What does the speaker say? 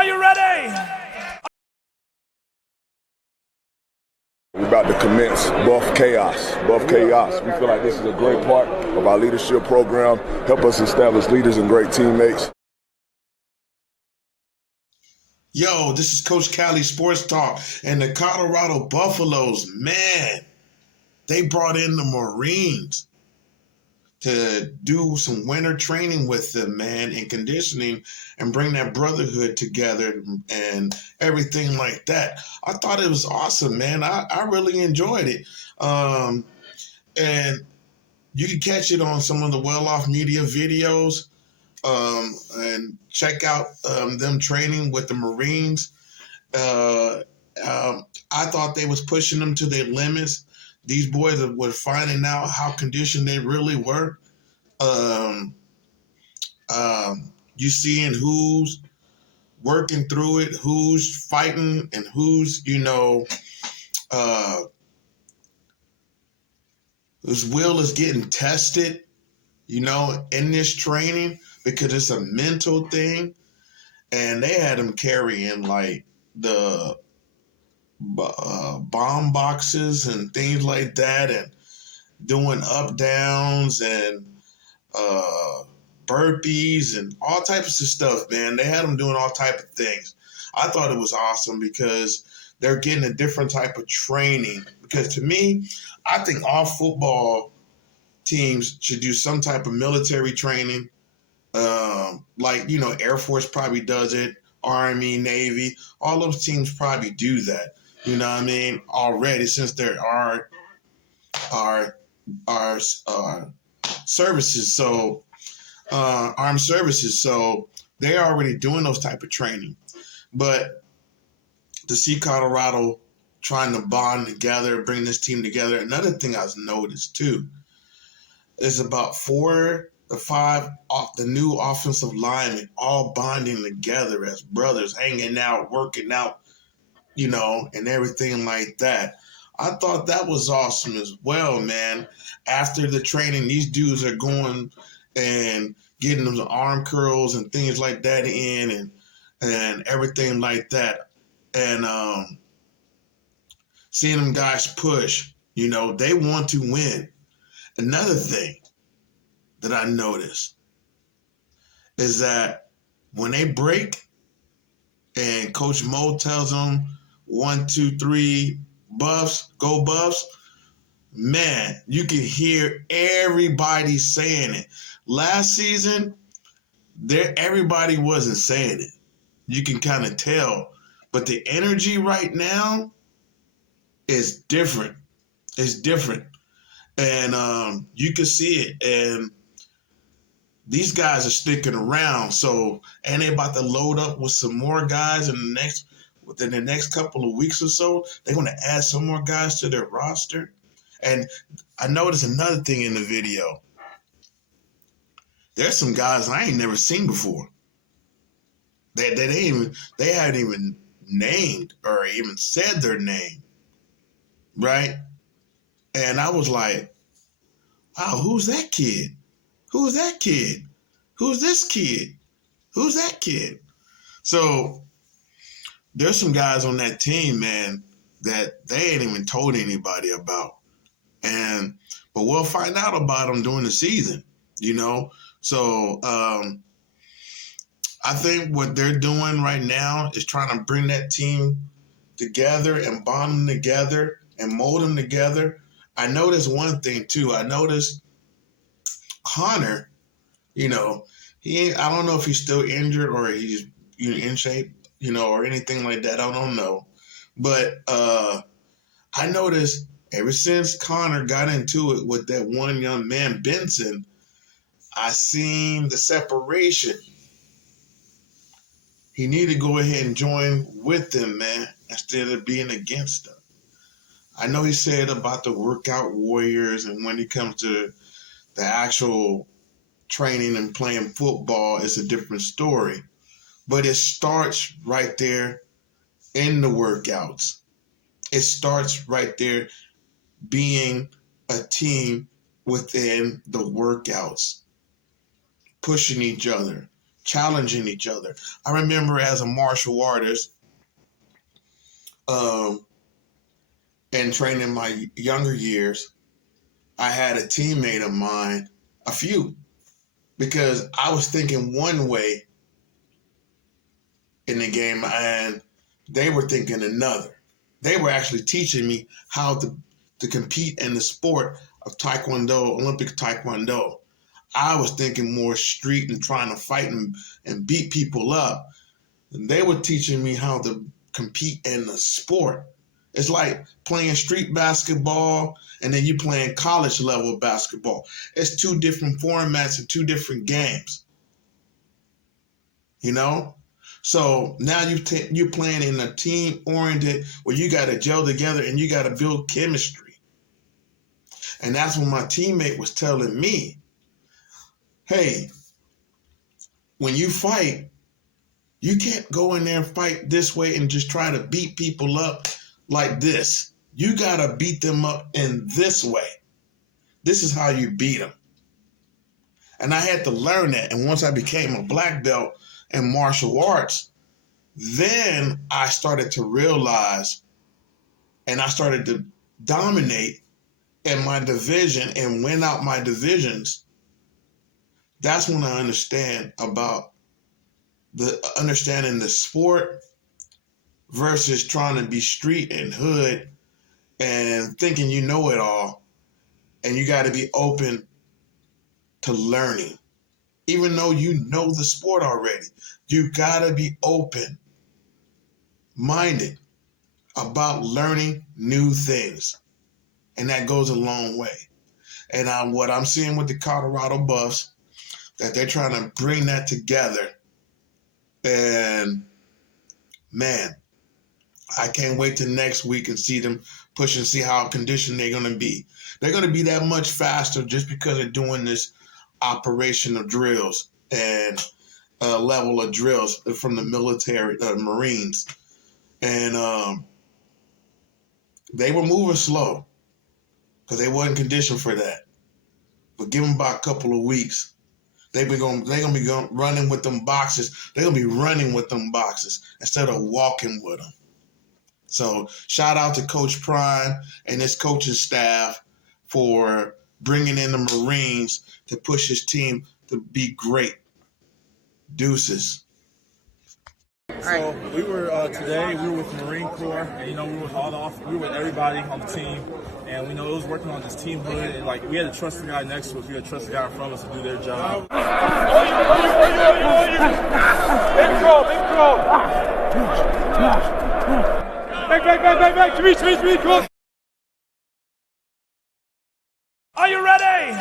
Are you ready? We're about to commence Buff Chaos. Buff Chaos. We feel like this is a great part of our leadership program. Help us establish leaders and great teammates. Yo, this is Coach Cali Sports Talk, and the Colorado Buffaloes, man, they brought in the Marines to do some winter training with them, man, and conditioning and bring that brotherhood together and everything like that. I thought it was awesome, man. I really enjoyed it. And you can catch it on some of the Well-Off Media videos. And check out them training with the Marines. I thought they was pushing them to their limits. These boys were finding out how conditioned they really were. You seeing who's working through it, who's fighting, and who's, whose will is getting tested, in this training, because it's a mental thing. And they had them carrying like the bomb boxes and things like that, and doing up downs and burpees and all types of stuff, man. They had them doing all type of things. I thought it was awesome because they're getting a different type of training. Because to me, I think all football teams should do some type of military training. Air Force probably does it, Army, Navy, all those teams probably do that. You know what I mean? Already, since there are services, so armed services, so they're already doing those type of training. But to see Colorado trying to bond together, bring this team together, another thing I've noticed too is about 4 to 5 off the new offensive linemen all bonding together as brothers, hanging out, working out, and everything like that. I thought that was awesome as well, man. After the training, these dudes are going and getting them arm curls and things like that in and everything like that. And seeing them guys push, they want to win. Another thing that I noticed is that when they break and Coach Mo tells them 1, 2, 3, Buffs, go Buffs, man, you can hear everybody saying it. Last season, everybody wasn't saying it. You can kind of tell. But the energy right now is different. It's different. And you can see it. And these guys are sticking around. So, and they're about to load up with some more guys within the next couple of weeks or so. They're going to add some more guys to their roster. And I noticed another thing in the video. There's some guys I ain't never seen before. They hadn't even named or even said their name, right? And I was like, wow, who's that kid? Who's that kid? Who's this kid? Who's that kid? So there's some guys on that team, man, that they ain't even told anybody about. But we'll find out about them during the season, So I think what they're doing right now is trying to bring that team together and bond them together and mold them together. I noticed one thing too. I noticed Connor, I don't know if he's still injured or he's in shape, or anything like that. I don't know. But I noticed ever since Connor got into it with that one young man, Benson, I seen the separation. He needed to go ahead and join with them, man, instead of being against them. I know he said about the workout warriors, and when it comes to the actual training and playing football, it's a different story. But it starts right there in the workouts. It starts right there being a team within the workouts, pushing each other, challenging each other. I remember as a martial artist, and training in my younger years, I had a teammate of mine, a few, because I was thinking one way in the game and they were thinking another. They were actually teaching me how to compete in the sport of Taekwondo, Olympic Taekwondo. I was thinking more street and trying to fight and beat people up. And they were teaching me how to compete in the sport. It's like playing street basketball and then you playing college level basketball. It's two different formats and two different games. You know? So now you're playing in a team oriented where you got to gel together and you got to build chemistry. And that's when my teammate was telling me, hey, when you fight, you can't go in there and fight this way and just try to beat people up like this. You got to beat them up in this way. This is how you beat them. And I had to learn that. And once I became a black belt in martial arts, then I started to realize and I started to dominate in my division and win out my divisions. That's when I understand about understanding the sport versus trying to be street and hood and thinking you know it all. And you got to be open to learning. Even though you know the sport already, you got to be open-minded about learning new things. And that goes a long way. And what I'm seeing with the Colorado Buffs, that they're trying to bring that together. And man, I can't wait till next week and see them push and see how conditioned they're going to be. They're going to be that much faster just because they're doing this operation of drills and level of drills from the military, Marines. And they were moving slow because they wasn't conditioned for that. But give them about a couple of weeks. They're gonna be running with them boxes. They're gonna be running with them boxes instead of walking with them. So shout out to Coach Prime and his coaching staff for bringing in the Marines to push his team to be great. Deuces. So we were today. We were with the Marine Corps, and we were hauled off. We were with everybody on the team, and we know it was working on this teamhood. And like we had to trust the guy next to us. We had to trust the guy in front of us to do their job. Big throw, big throw. Back. To me, come on. Are you ready?